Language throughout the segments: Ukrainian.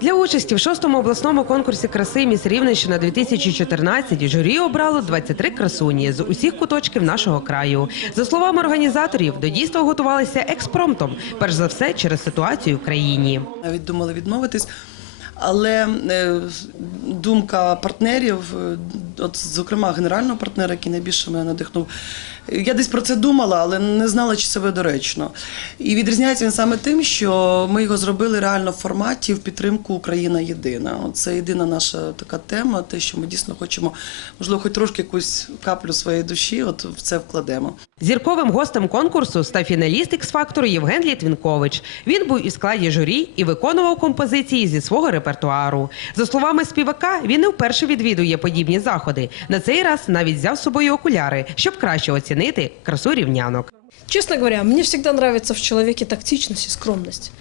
Для участі в шостому обласному конкурсі краси Міс Рівненщина 2014 журі обрало 23 красуні з усіх куточків нашого краю. За словами організаторів, до дійства готувалися експромтом, перш за все через ситуацію в країні. Навіть думали відмовитись. Але е, думка партнерів, от зокрема генерального партнера, який найбільше мене надихнув, я десь про це думала, але не знала, чи це буде доречно. І відрізняється він саме тим, що ми його зробили реально в форматі в підтримку Україна єдина. Це єдина наша така тема, те, що ми дійсно хочемо, можливо, хоч трошки якусь каплю своєї душі, от в це вкладемо. Зірковим гостем конкурсу став фіналіст ікс-фактору Євген Літвінкович. Він був у складі журі і виконував композиції зі свого репертуару. За словами співака, він не вперше відвідує подібні заходи На цей раз навіть взяв з собою окуляри, щоб краще оцінити красу рівнянок. Честно говоря, мне всегда нравится в человеке тактичность и скромность.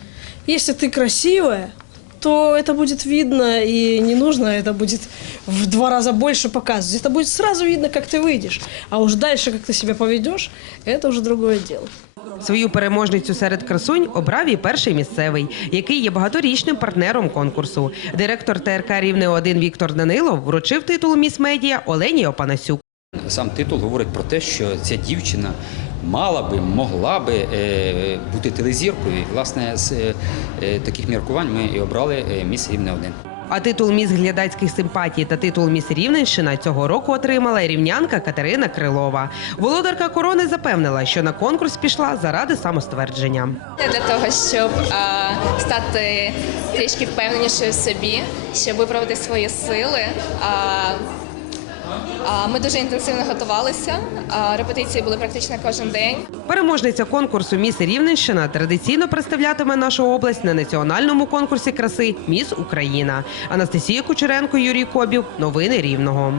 Если ты красивая, то это будет видно, и не нужно это будет в два раза больше показывать. Это будет сразу видно, как ты выйдешь. А уж дальше, как ты себя поведешь, это уже другое дело. Свою переможницю серед красунь обрав і перший місцевий, який є багаторічним партнером конкурсу. Директор ТРК Рівне 1 Віктор Данилов вручив титул Міс Медіа Олені Опанасюк. Сам титул говорить про те, що ця дівчина мала би, могла би е, бути телезіркою. Власне, з е, таких міркувань ми і обрали е, міс Рівне 1 А титул міс глядацьких симпатій та титул міс Рівненщина цього року отримала рівнянка Катерина Крилова. Володарка корони запевнила, що на конкурс пішла заради самоствердження. Для того, щоб а, стати трішки впевненішою в собі, щоб виправити свої сили. А, ми дуже інтенсивно готувалися. Репетиції були практично кожен день. Переможниця конкурсу Міс Рівненщина традиційно представлятиме нашу область на національному конкурсі краси Міс Україна. Анастасія Кучеренко, Юрій Кобів. Новини Рівного.